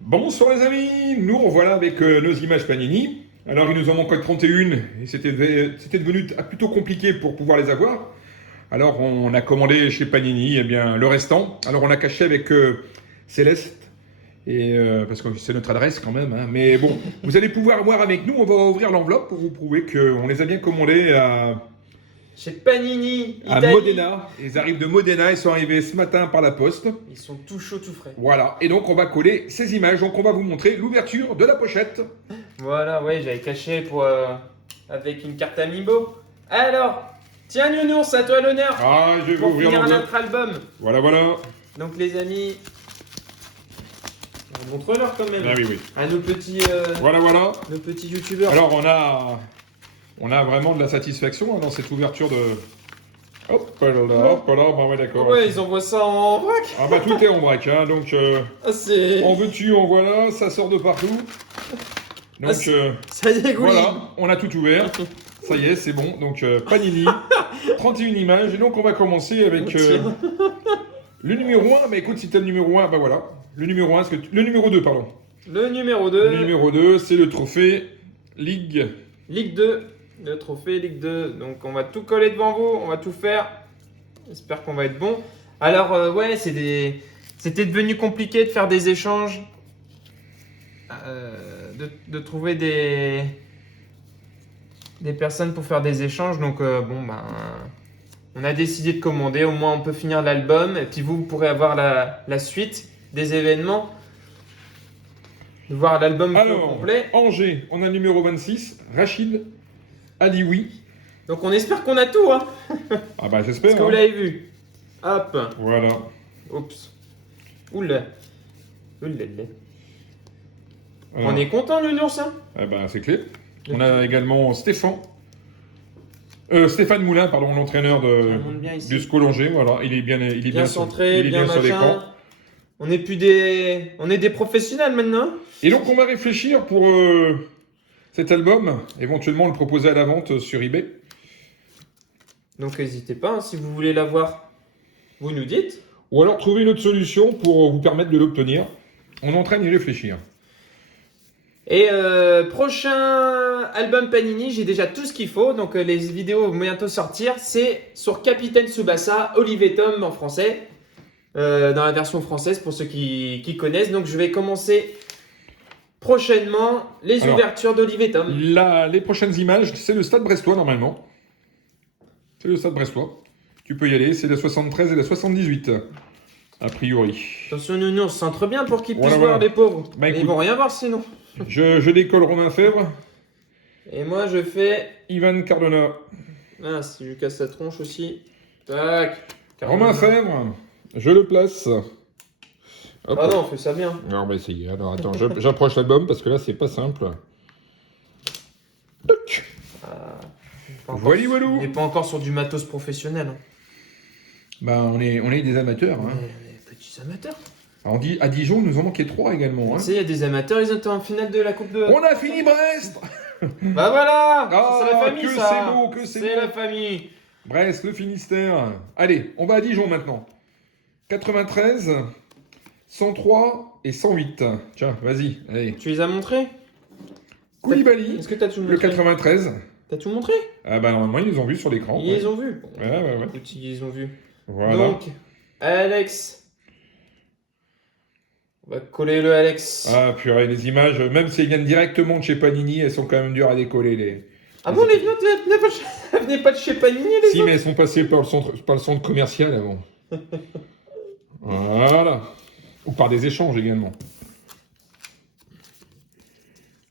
Bonsoir les amis, nous revoilà avec nos images Panini. Alors il nous en manque 31 et c'était devenu plutôt compliqué pour pouvoir les avoir. Alors on a commandé chez Panini bien, le restant. Alors on a caché avec Céleste, parce que c'est notre adresse quand même. Hein. Mais bon, vous allez pouvoir voir avec nous, on va ouvrir l'enveloppe pour vous prouver qu'on les a bien commandés Chez Panini, à Italie. Modena. Ils arrivent de Modena, ils sont arrivés ce matin par la poste. Ils sont tout chauds, tout frais. Voilà, et donc on va coller ces images. Donc on va vous montrer l'ouverture de la pochette. Voilà, ouais, j'avais caché avec une carte Amiibo. Alors, tiens Nounours, à toi l'honneur. Ah, je vais Pour ouvrir finir l'enveloppe. notre album. Voilà, voilà. Donc les amis, montre-leur quand même. Ah oui, oui. À nos petits, Voilà, voilà. nos petits youtubeurs. Alors on a vraiment de la satisfaction dans cette ouverture de... Hop là, hop là, bah ouais d'accord. Ouais, ils envoient ça en vrac. Ah bah tout est en vrac, hein, donc Ah, c'est... en veux-tu, en voilà, ça sort de partout. Donc Ça dégouline. voilà, on a tout ouvert. Ça y est, c'est bon. Donc Panini, 31 images. Et donc on va commencer avec le numéro 1. Mais écoute, si t'as le numéro 1, bah voilà. Le numéro 1, le numéro 2, pardon. Le numéro 2. Le numéro 2, c'est le trophée Ligue. Ligue 2. Le trophée Ligue 2. Donc on va tout coller devant vous, on va tout faire. J'espère qu'on va être bon. Alors ouais, c'était devenu compliqué de faire des échanges. De trouver des personnes pour faire des échanges. Donc bon ben on a décidé de commander. Au moins on peut finir l'album. Et puis vous pourrez avoir la suite des événements. De voir l'album complet. Angers, on a le numéro 26, Rachid Alioui. Donc on espère qu'on a tout, hein. Ah bah j'espère. Est-ce que vous l'avez vu? Hop. Voilà. Oups. Oula. Oulala. On est content, Nounours, hein? Eh ben c'est clé. On a également Stéphane Moulin, pardon, l'entraîneur du SCO Angers. Voilà, il est bien centré, bien sur l'écran. machin. On est des professionnels maintenant. Et donc on va réfléchir pour cet album, éventuellement le proposer à la vente sur eBay. Donc n'hésitez pas, hein, si vous voulez l'avoir, vous nous dites. Ou alors trouver une autre solution pour vous permettre de l'obtenir. On est en train d'y réfléchir. Et prochain album Panini, j'ai déjà tout ce qu'il faut. Donc les vidéos vont bientôt sortir. C'est sur Capitaine Tsubasa, Olive Tom en français. Dans la version française pour ceux qui connaissent. Donc je vais commencer prochainement les ouvertures d'Olive Tom. Les prochaines images, c'est le Stade Brestois normalement. C'est le Stade Brestois. Tu peux y aller, c'est la 73 et la 78, a priori. Attention, nous on se centre bien pour qu'ils puissent Voilà. voir les pauvres. Bah, écoute, ils vont rien voir sinon. Je décolle Romain Fèvre. Et moi je fais... Ivan Cardona. Ah, si je casse sa tronche aussi. Tac. Romain Fèvre, je le place. Hop. Ah non, on fait ça bien. Alors on va essayer. Alors attends, j'approche l'album parce que là c'est pas simple. Toc. Voilà, On n'est pas encore sur du matos professionnel. Hein. Bah on est des amateurs. Hein. On est des petits amateurs. Alors, à Dijon, il nous en manquait 3 également. Hein. Tu sais, il y a des amateurs, ils étaient en finale de la Coupe de... On a fini Brest. Bah voilà. Ah, c'est la famille, que ça. c'est beau, que c'est C'est beau. la famille. Brest, le Finistère. Allez, on va à Dijon maintenant. 93, 103 et 108. Tiens, vas-y, allez. Tu les as montrés? Koulibaly, Est-ce que t'as tout le montré? 93. T'as tout montré? Ah bah normalement, ils les ont vus sur l'écran. Ils les ont vus. Ouais. Écoute, ils les ont vus. Voilà. Donc, Alex. On va coller le Alex. Ah purée, les images, même si elles viennent directement de chez Panini, elles sont quand même dures à décoller. Ah bon, les vieux, elles venaient pas de chez Panini, les Si, autres? mais elles sont passées par le centre commercial avant. Voilà. Ou par des échanges également.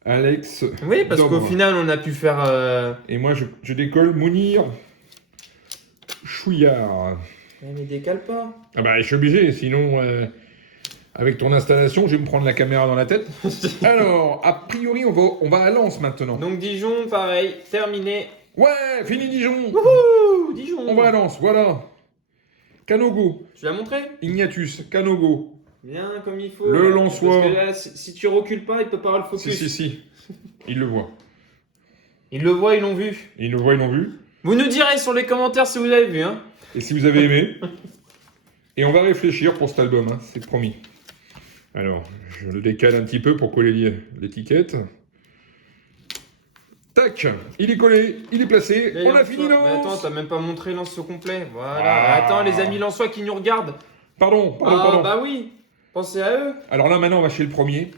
Alex. Oui, parce qu'au Dobre. final, on a pu faire... Et moi, je décolle Mounir Chouillard. Mais décale pas. Ah bah, je suis obligé, sinon, avec ton installation, je vais me prendre la caméra dans la tête. Alors, a priori, on va à Lens maintenant. Donc Dijon, pareil, terminé. Ouais, fini Dijon. Wouhou, Dijon. On va à Lens, voilà. Canogo, Tu l'as montré? Ignatus, Canogo. Bien comme il faut. Le là. Lensois. Parce que là, si tu recules pas, il peut pas avoir le focus. Si. Ils le voient. Ils le voient, ils l'ont vu. Ils le voient, ils l'ont vu. Vous nous direz sur les commentaires si vous l'avez vu. Hein. Et si vous avez aimé. Et on va réfléchir pour cet album, hein, c'est promis. Alors, je le décale un petit peu pour coller l'étiquette. Tac, il est collé, il est placé, Les on a Lensois. fini Mais attends, l'annonce. t'as même pas montré l'anse au complet. Voilà. Ah. Attends, les amis Lensois qui nous regardent. Pardon. Bah oui, pensez à eux. Alors là, maintenant, on va chez le premier.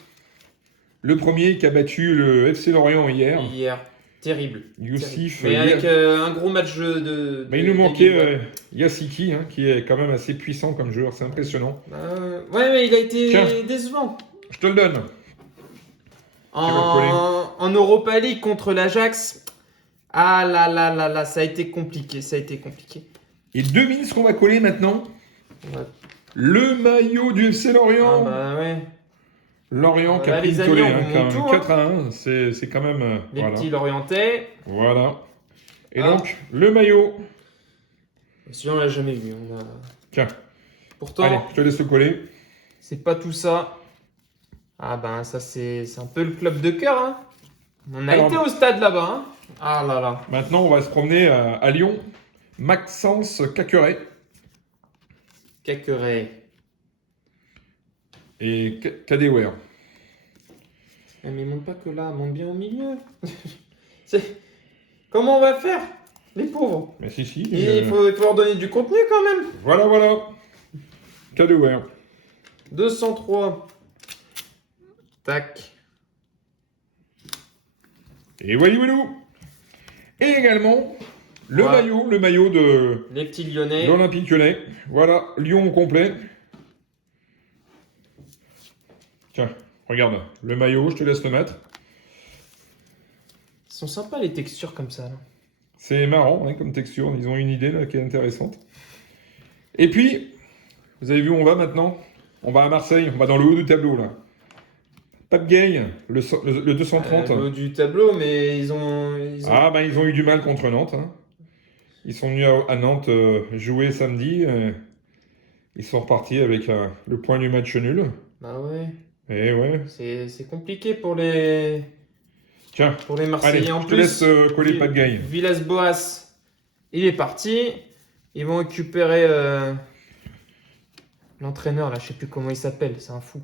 Le premier qui a battu le FC Lorient hier. Hier, terrible. Youssif. Mais avec un gros match Mais il nous manquait Yassiki, hein, qui est quand même assez puissant comme joueur, c'est impressionnant. Ouais, mais il a été Tiens. décevant. Je te le donne. En Europa League contre l'Ajax, ah là, ça a été compliqué, Et devine ce qu'on va coller maintenant. Ouais. Le maillot du FC Ah Lorient. bah ouais. Lorient qui a Voilà, pris les le amis, tollé, on hein, vous quand montre même. tout, 4 à 1, c'est quand même... Les voilà. petits Lorientais. Voilà. Et Ah. donc, le maillot. Celui-là, on l'a jamais vu. Tiens, Pourtant, allez, je te laisse le coller. c'est pas tout ça. Ah ben ça c'est un peu le club de cœur. Hein. On a Alors, été au stade là-bas. Hein. Ah là là. Maintenant, on va se promener à Lyon. Maxence Caqueret Caqueret. et Kadewere. Mais monte pas que là, monte bien au milieu. Comment on va faire, les pauvres? Mais si. Il faut leur donner du contenu quand même. Voilà. Kadewere. 203. Tac. Et voilà. Et également, le Voilà. maillot de Les petits Lyonnais. l'Olympique Lyonnais. Voilà, Lyon au complet. Tiens, regarde, le maillot, je te laisse le mettre. Ils sont sympas les textures comme ça. Là. C'est marrant hein, comme texture, ils ont une idée là qui est intéressante. Et puis, vous avez vu où on va maintenant? On va à Marseille, on va dans le haut du tableau là. Pape Gay, le 230. Le haut du tableau, mais ils ont... Ah ben ils ont eu du mal contre Nantes. Hein. Ils sont venus à Nantes jouer samedi. Ils sont repartis avec le point du match nul. Bah ouais. Et ouais. C'est compliqué pour les Tiens, Marseillais allez, en je plus. te laisse coller Pape Gay. Villas-Boas, il est parti. Ils vont récupérer l'entraîneur là, je sais plus comment il s'appelle, c'est un fou.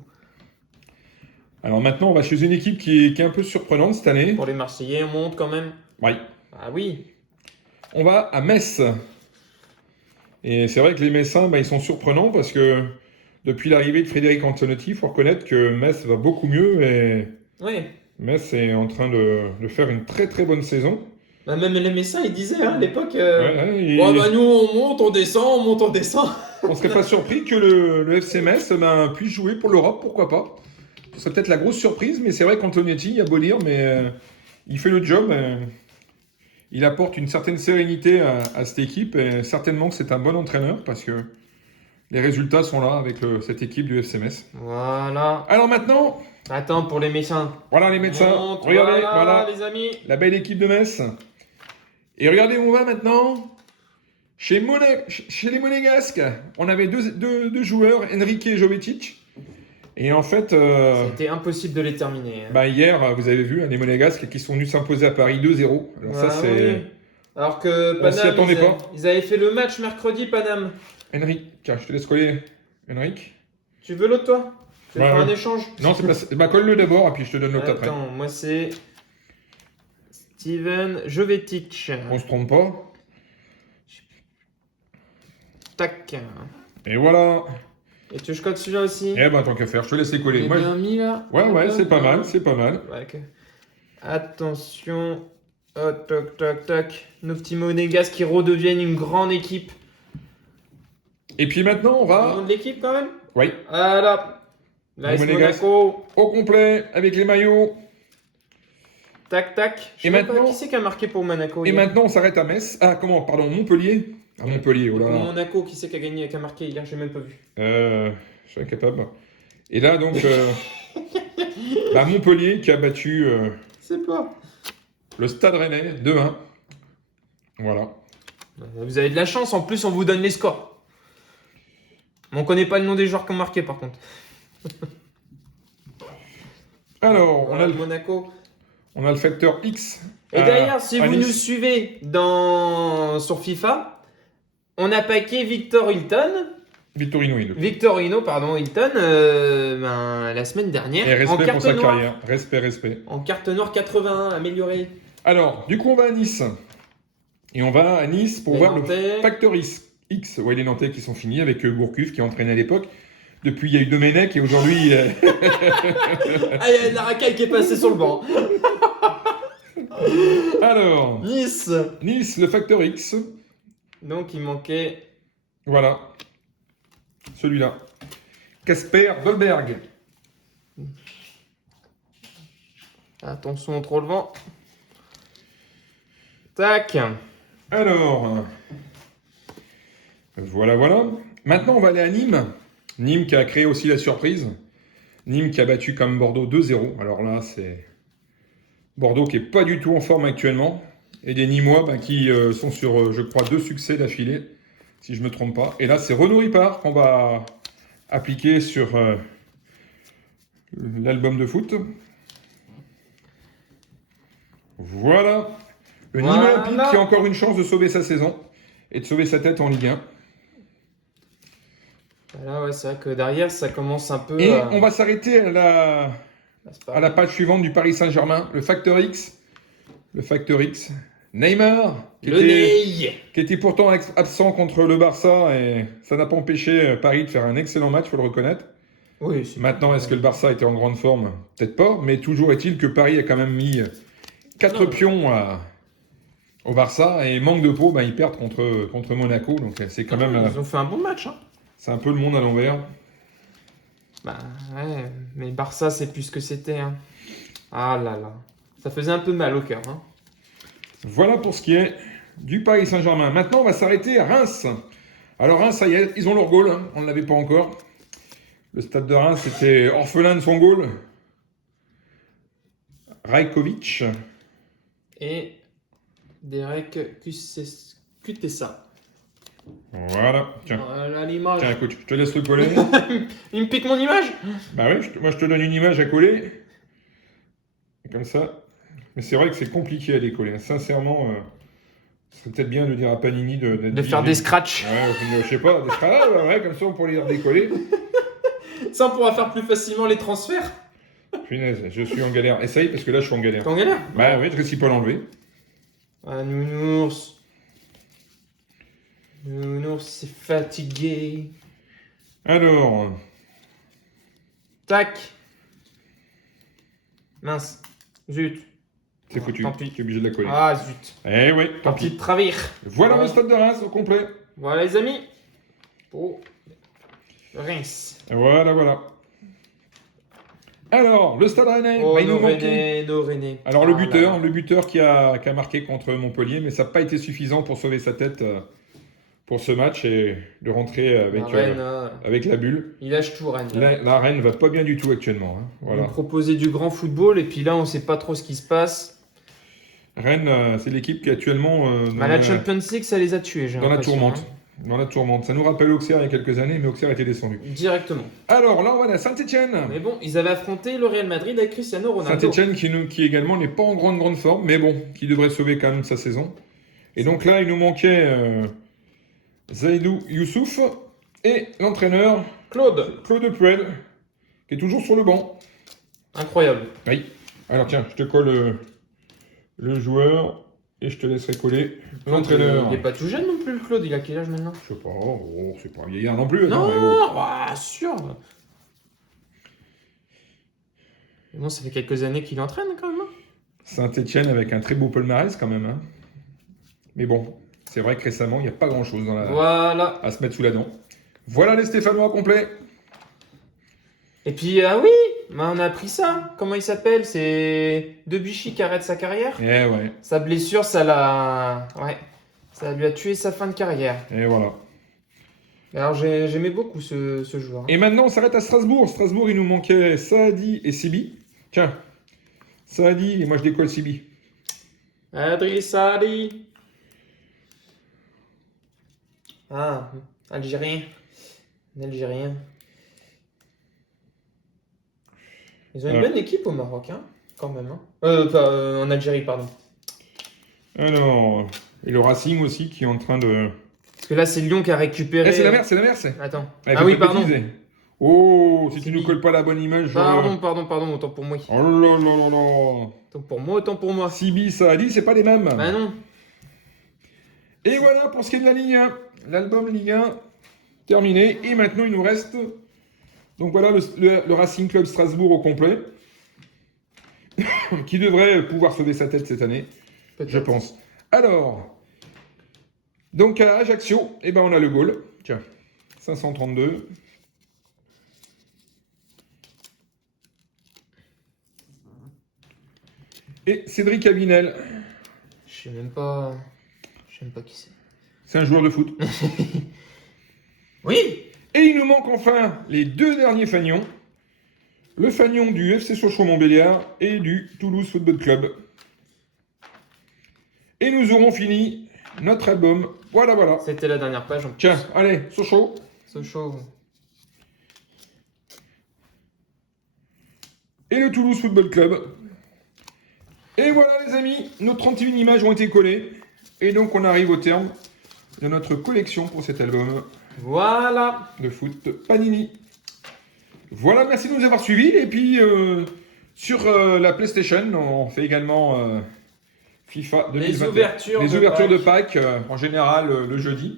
Alors maintenant, on va chez une équipe qui est un peu surprenante cette année. Pour les Marseillais, on monte quand même. Oui. Ah oui. On va à Metz. Et c'est vrai que les Messins, ils sont surprenants parce que depuis l'arrivée de Frédéric Antonetti, il faut reconnaître que Metz va beaucoup mieux et Oui. Metz est en train de faire une très très bonne saison. Bah, même les Messins, ils disaient hein, à l'époque. Ouais, bah nous on monte, on descend, on descend. On serait pas surpris que le FC Metz puisse jouer pour l'Europe, pourquoi pas. Ce serait peut-être la grosse surprise, mais c'est vrai qu'Antonetti, il a beau dire, mais il fait le job. Il apporte une certaine sérénité à cette équipe et certainement que c'est un bon entraîneur parce que les résultats sont là avec cette équipe du FC Metz. Voilà. Alors maintenant, Attends, pour les Messins. voilà les médecins. Monte, Regardez, voilà, voilà les amis. la belle équipe de Metz. Et regardez où on va maintenant. Chez les Monégasques, on avait deux joueurs, Enrique et Jovetic. Et en fait, C'était impossible de les terminer. Hein. hier, vous avez vu, les Monégasques qui sont venus s'imposer à Paris 2-0. Alors ça, c'est... Oui. Alors que On s'y Paname, attendait pas. ils avaient fait le match mercredi, Paname. Henrik, tiens, je te laisse coller. Henrik. Tu veux l'autre, toi? Tu veux Ouais, faire un ouais. échange? Non, c'est pas... colle-le d'abord, et puis je te donne l'autre après. Attends, moi c'est Steven Jovetic. On se trompe pas. Tac. Et voilà. Et tu veux que je code celui-là aussi? Eh ben, tant qu'à faire, je te laisse les coller. Il est Moi, bien mis là. Ouais, c'est pas mal, c'est pas mal. Ouais, ok. Attention. Oh, toc. Nos petits Monégasques qui redeviennent une grande équipe. Et puis maintenant, on Le va... nom de l'équipe quand même? Oui, Voilà. L'AS Monégasque. Monaco. au complet, avec les maillots. Tac. Je sais Et même pas maintenant- qui c'est qui a marqué pour Monaco? Et hier. maintenant, on s'arrête à Metz. Ah, comment? Pardon, Montpellier. À Montpellier, oh là Pour là. Monaco, qui c'est qui a gagné, qui a marqué hier? J'ai même pas vu. Je suis incapable. Et là, donc, Montpellier qui a battu C'est pas. le Stade Rennais 2-1. Voilà. Vous avez de la chance, en plus on vous donne les scores. Mais on connaît pas le nom des joueurs qui ont marqué par contre. Alors, Voilà, Monaco. on a le facteur X. Et d'ailleurs, si à vous Nice. nous suivez sur FIFA, on a packé Victor Hilton. Victorino Hilton. Victorino, pardon, Hilton, la semaine dernière. Et en respect carte pour sa noire. carrière. Respect. En carte noire 81, améliorée. Alors, du coup, on va à Nice. Et on va à Nice pour Les voir Nantais. le Factor X. Ouais, les Nantais qui sont finis avec Gourcuff qui entraînait à l'époque. Depuis, il y a eu Domenech et aujourd'hui. Ah, il y a de la racaille qui est passée sur le banc. Alors, Nice. Nice, le Factor X. Donc, il manquait. Voilà. Celui-là. Casper Dolberg. Attention, trop le vent. Tac. Alors, voilà. Maintenant, on va aller à Nîmes. Nîmes qui a créé aussi la surprise. Nîmes qui a battu comme Bordeaux 2-0. Alors là, c'est Bordeaux qui est pas du tout en forme actuellement. Et des Nîmois qui sont sur, je crois, 2 succès d'affilée, si je me trompe pas. Et là, c'est Renaud Ripard qu'on va appliquer sur l'album de foot. Voilà. Le Nîmes Voilà. Olympique qui a encore une chance de sauver sa saison et de sauver sa tête en Ligue 1. Là, ouais, c'est vrai que derrière, ça commence un peu. Et on va s'arrêter à C'est pas- la page suivante du Paris Saint-Germain, le Facteur X. Le Facteur X. Neymar, Le nez. qui était pourtant absent contre le Barça, et ça n'a pas empêché Paris de faire un excellent match, il faut le reconnaître. Oui, c'est- Maintenant, est-ce que le Barça était en grande forme? Peut-être pas, mais toujours est-il que Paris a quand même mis 4 Non. pions au Barça, et manque de peau, ils perdent contre Monaco, donc c'est quand même... Ils ont fait un bon match. Hein. c'est un peu le monde à l'envers. Bah ouais, mais Barça, c'est plus ce que c'était. Hein. Ah là là. Ça faisait un peu mal au cœur. Hein. Voilà pour ce qui est du Paris Saint-Germain. Maintenant, on va s'arrêter à Reims. Alors Reims, ça y est, ils ont leur goal, on ne l'avait pas encore. Le stade de Reims était orphelin de son goal. Rajkovic. Et Derek Kutesa. Voilà. Tiens, Voilà l'image. tiens, écoute, je te laisse le coller. Il me pique mon image. Bah oui, moi je te donne une image à coller. Et comme ça. Mais c'est vrai que c'est compliqué à décoller. Sincèrement, c'est peut-être bien de dire à Panini De faire des scratchs. Ouais, je sais pas, des scratchs, ouais, comme ça on pourrait les redécoller. Ça, on pourra faire plus facilement les transferts. Punaise, je suis en galère. Essaye parce que là je suis en galère. T'es en galère. Bah oui, je réussis pas à l'enlever. Ah, Nounours. Nounours, c'est fatigué. Alors, Tac. Mince. Zut. c'est foutu. Tant pis. Tu es obligé de la coller. Ah, zut. Eh oui, tant Tant pis pis. de travers. Voilà Voilà. le stade de Reims au complet. Voilà, les amis. Pour Reims. Voilà. Alors, le stade rennais, Oh, il nous nos manquait. Rennais, nos Rennais. Alors, Ah le buteur qui a marqué contre Montpellier, mais ça n'a pas été suffisant pour sauver sa tête pour ce match et de rentrer avec, Rennes, avec la bulle. il lâche tout, Rennes. La Rennes va pas bien du tout actuellement. Hein. Ils Voilà. nous proposaient du grand football et puis là, on sait pas trop ce qui se passe. Rennes, c'est l'équipe qui est actuellement La Champions League, ça les a tués, j'ai dans la l'impression, tourmente. hein. Dans la tourmente. Ça nous rappelle Auxerre il y a quelques années, mais Auxerre était descendu. Directement. Alors là, voilà, Saint-Etienne. Mais bon, ils avaient affronté le Real Madrid avec Cristiano Ronaldo. Saint-Etienne qui également n'est pas en grande forme, mais bon, qui devrait sauver quand même sa saison. Et donc là, il nous manquait Zaidou Youssouf et l'entraîneur Claude. Claude Puel, qui est toujours sur le banc. Incroyable. Oui. Alors tiens, je te colle le joueur et je te laisserai coller l'entraîneur. Il n'est pas tout jeune non plus, le Claude. Il a quel âge maintenant? Je sais pas, oh, c'est pas un vieillard non plus. Non, attends, mais oh. bah, sûr. Mais bon, ça fait quelques années qu'il entraîne quand même. Hein. Saint-Etienne avec un très beau palmarès quand même. Hein. Mais bon, c'est vrai que récemment, il n'y a pas grand-chose Voilà. à se mettre sous la dent. Voilà les Stéphanois complets. Et puis, ah oui, bah, on a appris ça. Comment il s'appelle? C'est Debuchy qui arrête sa carrière. Eh ouais, Sa blessure, ça l'a... Ouais. Ça lui a tué sa fin de carrière. et voilà. Alors, j'aimais beaucoup ce joueur. Et maintenant, on s'arrête à Strasbourg. Strasbourg, il nous manquait Saadi et Sibi. Tiens, Saadi et moi je décolle Sibi. Adri Sadi. Ah, Algérien. Un Algérien. Ils ont une bonne équipe au Maroc, hein, quand même. Hein. En Algérie, pardon. Alors, et le Racing aussi qui est en train de Parce que là, c'est Lyon qui a récupéré. Eh, c'est l'inverse. Attends. Allez, Ah faut oui, pas pardon. bêtiser. Oh, si tu C'est nous lui. colles pas la bonne image. Pardon, autant pour moi. Oh là là là là. Autant pour moi. Sibi, ça a dit, c'est pas les mêmes. Bah non. Et voilà pour ce qui est de la Ligue 1. L'album Ligue 1 terminé. Et maintenant, il nous reste. Donc voilà le Racing Club Strasbourg au complet. Qui devrait pouvoir sauver sa tête cette année, Peut-être. je pense. Alors, donc à Ajaccio, eh ben on a le goal. Tiens, 532. Et Cédric Abinel, Je sais même pas qui c'est. c'est un joueur de foot. Oui. Et il nous manque enfin les deux derniers fagnons. Le fagnon du FC Sochaux-Montbéliard et du Toulouse Football Club. Et nous aurons fini notre album. Voilà, voilà. C'était la dernière page. En plus. Tiens, allez, Sochaux. Sochaux. Et le Toulouse Football Club. Et voilà les amis, nos 31 images ont été collées. Et donc on arrive au terme de notre collection pour cet album Voilà. de foot Panini. Voilà, merci de nous avoir suivis. Et puis sur la PlayStation, on fait également FIFA 2021. Les ouvertures de Pâques, en général le jeudi.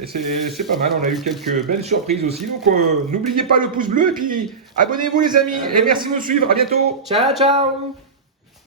Et c'est pas mal, on a eu quelques belles surprises aussi. Donc n'oubliez pas le pouce bleu et puis abonnez-vous les amis. Et merci de nous suivre, à bientôt. Ciao, ciao.